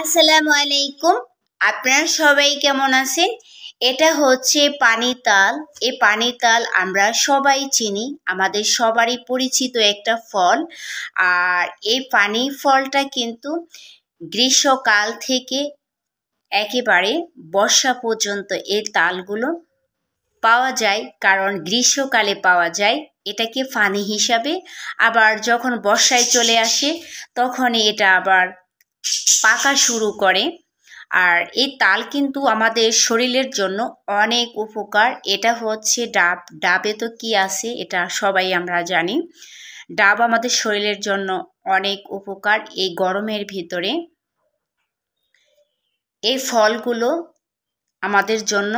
আসসালামু আলাইকুম। আপনারা সবাই কেমন আছেন? এটা হচ্ছে পানি তাল। এই পানি তাল আমরা সবাই চিনি, আমাদের সবারই পরিচিত একটা ফল। আর এই পানি ফলটা কিন্তু গ্রীষ্মকাল থেকে একেবারে বর্ষা পর্যন্ত এই তালগুলো পাওয়া যায়, কারণ গ্রীষ্মকালে পাওয়া যায় এটাকে পানি হিসাবে। আবার যখন বর্ষায় চলে আসে তখন এটা আবার পাকা শুরু করে। আর এই তাল কিন্তু আমাদের শরীরের জন্য অনেক উপকার। এটা হচ্ছে ডাব। ডাবে তো কি আছে এটা সবাই আমরা জানি। ডাব আমাদের শরীরের জন্য অনেক উপকার এই গরমের ভিতরে। এই ফলগুলো আমাদের জন্য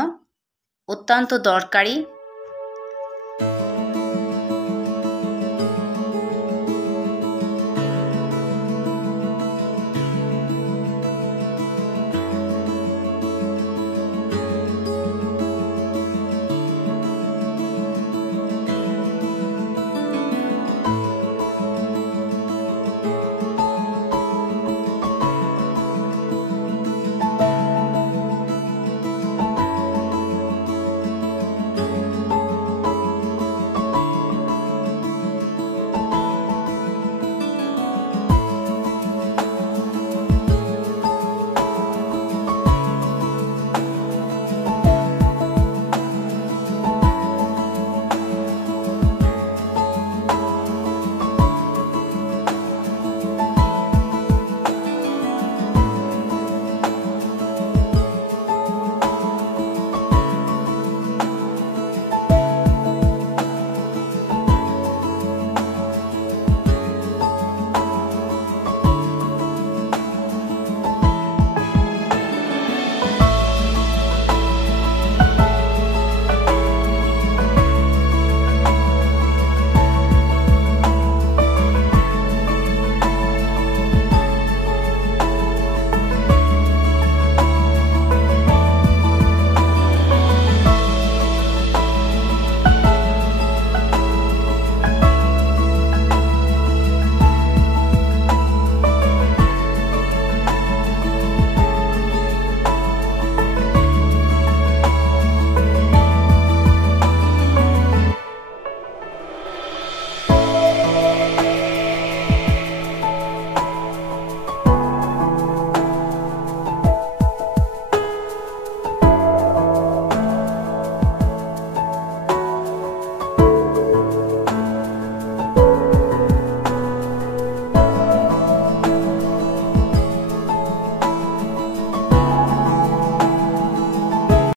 অত্যন্ত দরকারি।